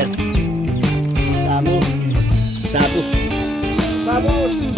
Ayan. Samo. Sabos. Sabos.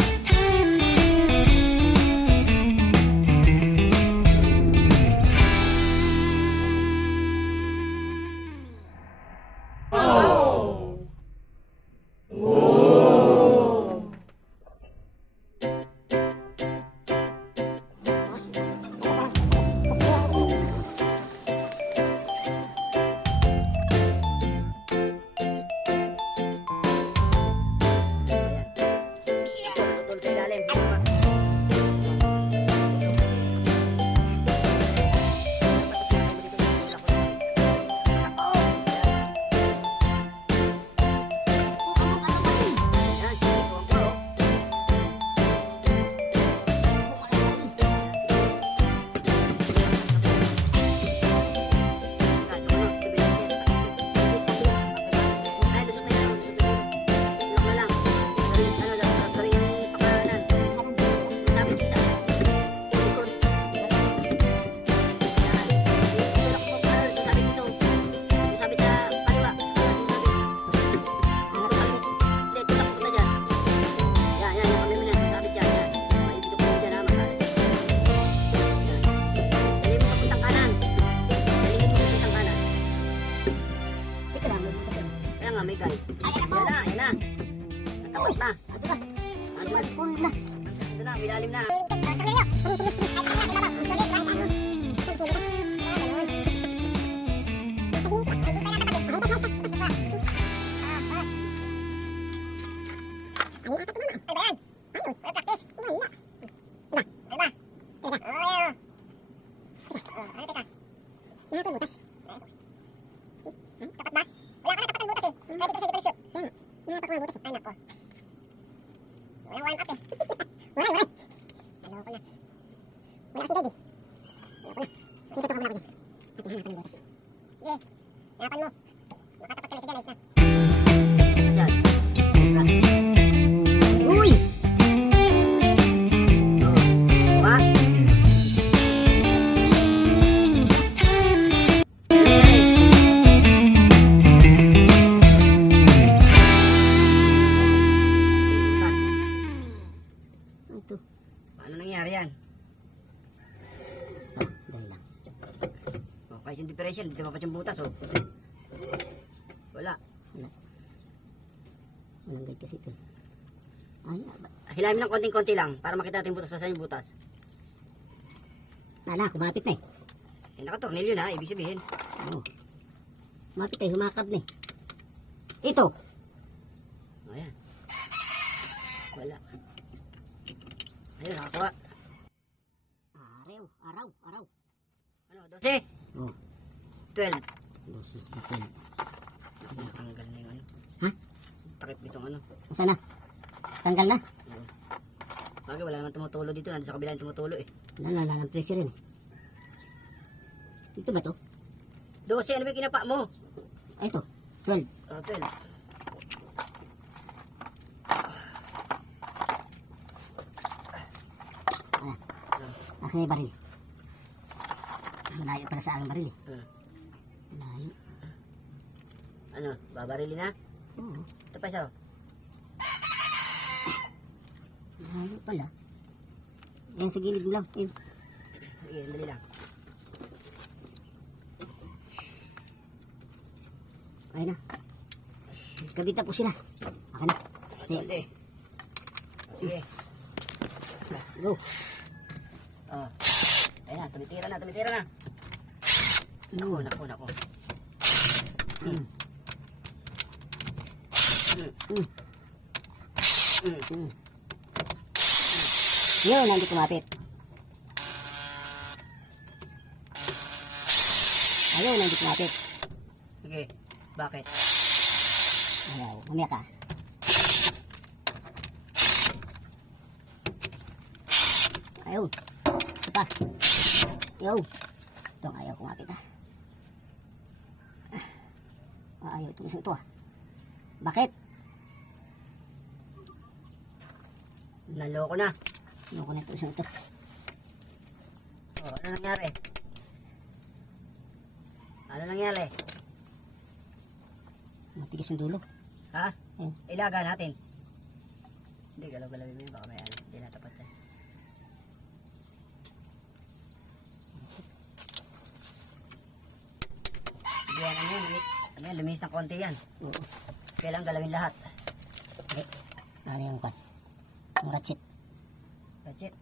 Natapat na. Sumalpul na. Ito na, milalim na. Paano nangyari yan? Dahil lang. Kahit yung differential, hindi mapat yung butas, oh. Wala. Walang guide kasi ito. Ay, Hilahin mo ng konting-konti lang para makita natin yung butas. Saan yung butas? nala, kumapit na eh. Nakatornilyo na, ibig sabihin. Oo. Kumapit eh, humakap na eh. Ito. Ayan. Wala. Ayun, nakakuha. Araw. Ano, 12? Oh, 12. 12. Okay. Nakatanggal na yung ano. Ha? Takip itong ano. Saan na? Tanggal na? Oo. Bagay, wala naman tumutulo dito. Nandun sa kabila yung tumutulo eh. Wala ng pressure rin. Ito ba to? 12, ano ba yung kinapa mo? Ay, ito. 12. Oh, 12. Akin yung baril. Malayo pala sa aking baril eh. Malayo. Ano, babarilin na? Oo. Ito pa siya. Malayo pala. Yan sa gilid mo lang. Yan. Sige, dali lang. Ayun na. Kabit na po sila. Akin na. Sige. Sige. Go. Oh. Ayun na, tumitira na. Naku. Mm. Yun, hindi kumapit. Ayun, hindi kumapit. Sige, bakit? Ayaw, umiyak ka. Ayaw. Ito pa. Ayaw. Itong ayaw kumapit ah. Ayaw itong isang ito ah. Bakit? Naloko na. Ano ko na itong isang ito? Oh, ano nangyari? Ano nangyari? Tigas yung dulo. Ha? Hmm. Ilaga natin. Hindi, galaw-galawin mo yun. Baka may ano. Hindi natapat yan. Hindi yan, ano yan. Ano yan, lumis ng konti yan. Oo. Kailangan galawin lahat. Okay. Ano yung kwan? Ang ratchet. That's it.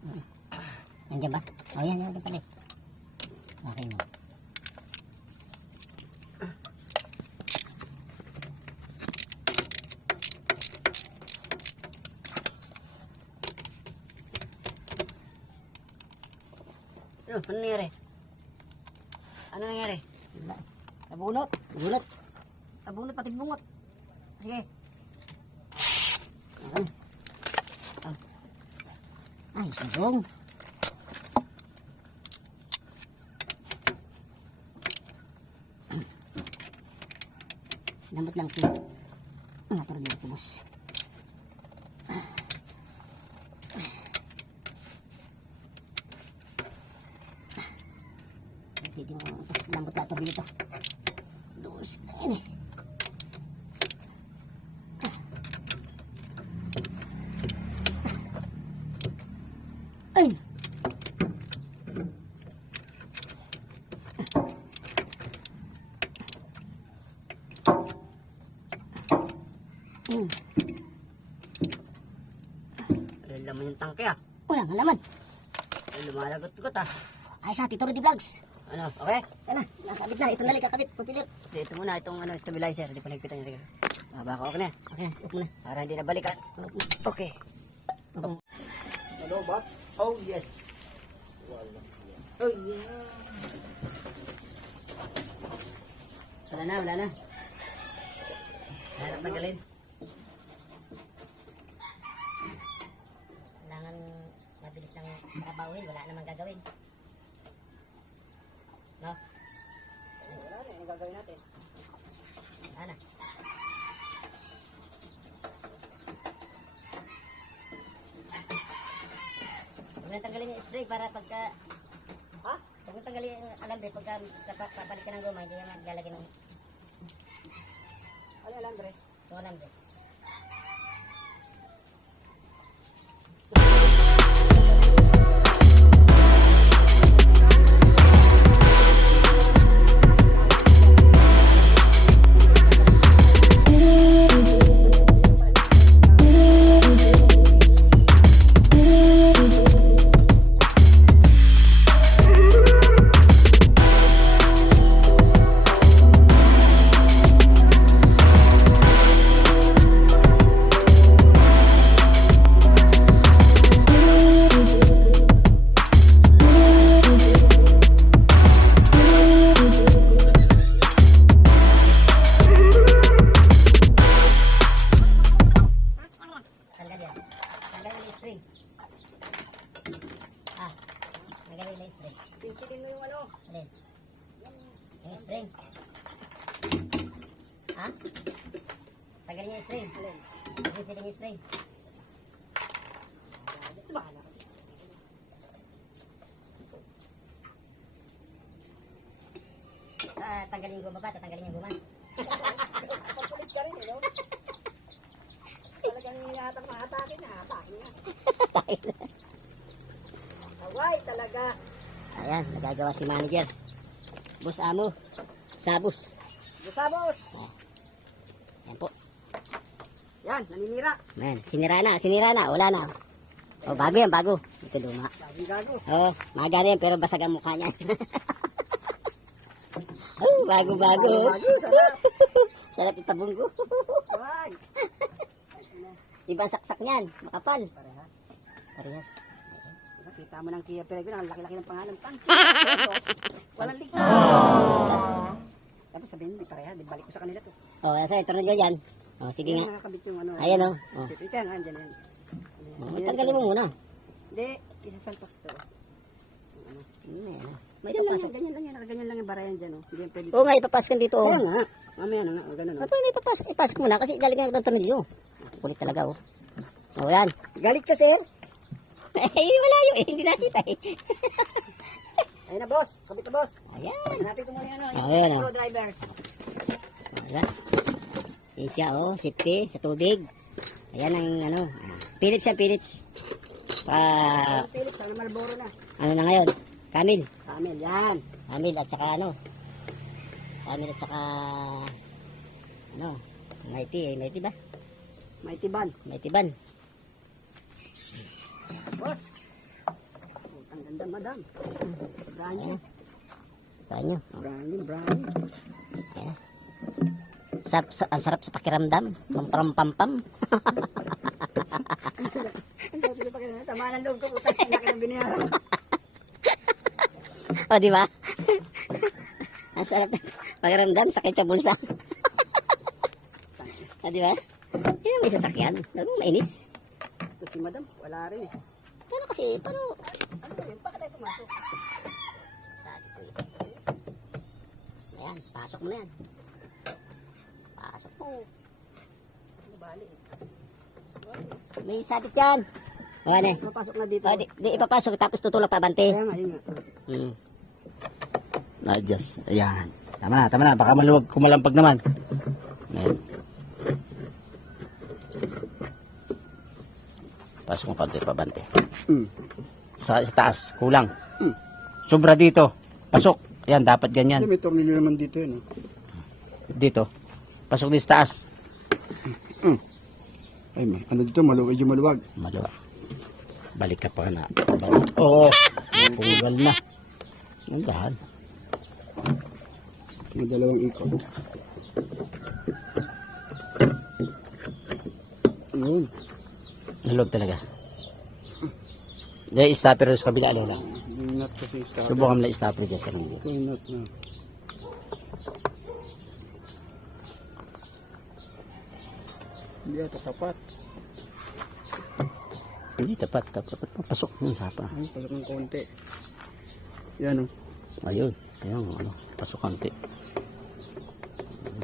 Nandiyan ba? O yan, yan pala. Okay mo. Ano nangyari? Ano nangyari? Wala. Nabunot? Gulat. Nabunot pati bungot. Sige. Ano? Ay, sabong. Lambot lang ito. Nataro dito, boss. Lambot lang ito dito. Dos. Ayan eh. Ay! Ayun laman yung tangke ah. Walang halaman. Ay, lumalagot-got ah. Ay sa Tito Rudy Vlogs. Ano, okay? Ayan na, nakakabit na. Ito nali, kakabit. Pupilir. Ito muna, itong ano, stabilizer. Hindi pa nagpitan niya. Baka okay na. Okay, huwag mo na. Para hindi na balikan. Huwag mo. Okay. Ano ba? Oh, yes. Oh yeah. Wala na, wala na. Hanap na galin. Kailangan mabilis lang trabawin. Wala namang gagawin. No? Wala na, yung gagawin natin. Wala na. Huwag na tanggalin yung spray para pagka... Ha? Huwag na tanggalin yung alambre pagka papalit ka ng goma, hindi na maglalagay ng Ano lang, Dre? yung alambre. Tanggal yan. Tanggalin yung spring. Ah, tanggalin yung spring. Sinsilin mo yung ano. Alin? Yung spring. Ha? Tanggalin yung spring. Alin? Sisiling yung spring. Bahala ka. Tanggalin yung guma ba? Tatanggalin yung guma. Papulit ka rin, eh, no? Talagang hinahatang mahatakin na. Hatakin na. Saway talaga. Ayan, nagagawa si manager. Boss Amo. Sabos. Busabos. Ayan po. Yan, naninira. Man, sinira na. Wala na. Oh, bago yan, bago. Ito luma. Laging gago. Oh, magana yan, pero basag ang mukha niya. Oh, bago. Bago, sarap. Sarap itabong ko. Wag. Ibang saksak niyan, makapal. Parehas. Parehas. Nakita mo ng Kia Prego, ang laki-laki ng pangalan. Tangki. Walang likod. Tapos sabihin, di pareha, di balik ko sa kanila to. Oh, nasa ito rin yan. Oh, sige nga. Nakakabit yung ano. Ayan, oh. Oh. Ito yan, andyan yan. Oh, tanggalin mo muna. Hindi, isasalpak to. Ano. May Ganyan lang, papasok. ganyan lang yan, nakaganyan lang yung barayan dyan. Oh. Hindi yan pwede. Oo nga, ipapasok dito. Oh. Kaya nga. Mamaya na nga, ganun. Ano may ipapasok? Ipasok mo na kasi galing nga itong tornilyo. Kulit talaga, oh. Oh, yan. Galit siya, sir. Eh, wala yun eh. Hindi nakita eh. Ayun na, boss. Kabit na, boss. Ayan. Hanapin ko muna yung ano, Ayan, yung oh. screwdrivers. Ayan. Yan siya, oh, safety sa tubig. Ayan ang ano, Philips siya, Philips. Sa, Philip, sana Marlboro na. ano na ngayon? Camil. Camel, yan. Camil at saka ano? Camil at saka, ano? Mighty, Mighty ba? Mighty Ban. Mighty Ban. Boss. Ang ganda, madam. Brand new. Ayan. Banyo. Brand new, brand new. Ayan. Ang sarap sa pakiramdam. Pam-pam-pam-pam. Ang sarap. Ang sarap sila pakiramdam. Sama ng loob ko. Puta, ang laki ng binayaran. O, di ba? Ang sarap ng pakiramdam. Sakit sa bulsa. O, di ba? Yan may sasakyan. Mainis. Ito si madam, wala rin eh. Paano kasi, paano? Ano yun? Bakit tayo pumasok? Sabi ko yun. Ayan, pasok mo na yan. Pasok mo. Ano bali eh? May sabit yan. O, ano eh. Mapasok na dito. O, di ipapasok tapos tutulak pa bante. Kaya nga, yun nga. Adjust. Ayan. Tama na. Baka maluwag kumalampag naman. Ayan. Pasok mo pabante. Sa taas, kulang. Sobra dito. Pasok. Ayan, dapat ganyan. May tornilyo naman dito yun. Dito. Pasok din sa taas. Ay, ano dito? Medyo maluwag. Maluwag. Balik ka pa na. Oo. Punggal na. Ang dahan. May dalawang ikot. Ayun. Nalog talaga. Dahil stopper sa kabila, ano lang. Yung nut kasi start. Subukan mo lang stopper dyan. Ito yung nut na. Hindi ata tapat. Hindi, tapat. Pasok. Hapa. Ay, pasok ng konti. Yan o. Ayun. Ayun, ano. Pasok kanti.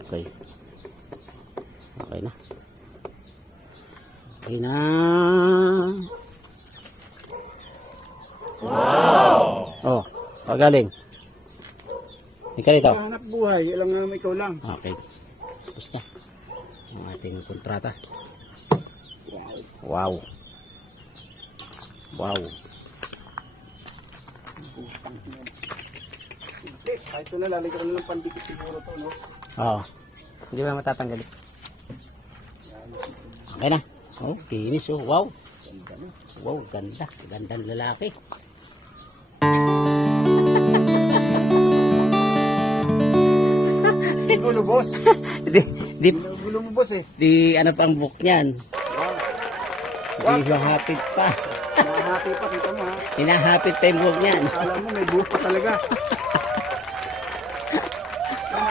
Okay. Okay na. Okay na. Wow! Oh, pagaling. Ikaw rito. Hanap buhay. Ilang nga ikaw lang. Okay. Tapos na. Ang ating kontrata. Wow. Wow. Kahit ito na, lalagyan ko na lang pandikit siguro to, no? Oo. Hindi ba matatanggal? Okay na. Oh, kinis oh. Wow. Ganda na. Wow, ganda. Gandang lalaki. Gulo, boss. di, Gulo mo, boss eh. di, ano pa ang book niyan? Di mahapit pa. Nakahati pa, kita mo ha. Hinahapit pa yung book niyan. Akala mo, may buhok pa talaga.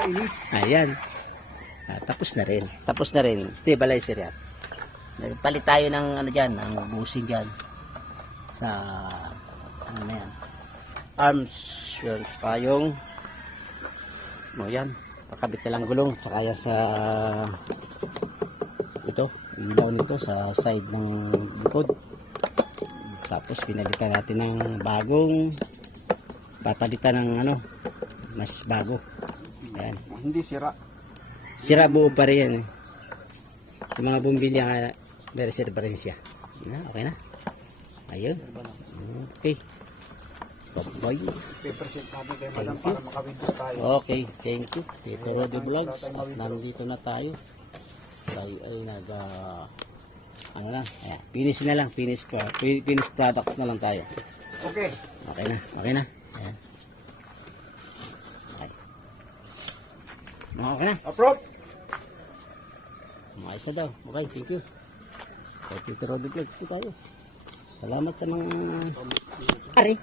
Mainis. Ayan. Tapos na rin. Tapos na rin. Stabilizer yan. Nagpalit tayo ng ano dyan, ng bushing dyan. Sa, ano na yan. Arms. Yun. Saka yung, no yan. Pakabit na lang gulong. Saka yan sa, ito. Ilaw nito sa side ng likod. Tapos pinalitan natin ng bagong, papalitan ng ano, mas bago. Ayan. Hindi sira. Sira buo pa rin yan eh. Yung mga bumbilya may reserve pa rin siya. Okay na. Ayun. Okay. Bye-bye. Paperset natin kay madam para makawindow tayo. Okay. Thank you. Tito Rodi Vlogs. At nandito na tayo. Tayo ay nag ano na. Ayan. Finish na lang. Finish products na lang tayo. Okay. Okay na. Okay na. Ayan. Okay na. Approve. Maayos na daw. Okay, thank you. Kaya Tito Rodi Vlogs po tayo. Salamat sa mga ari.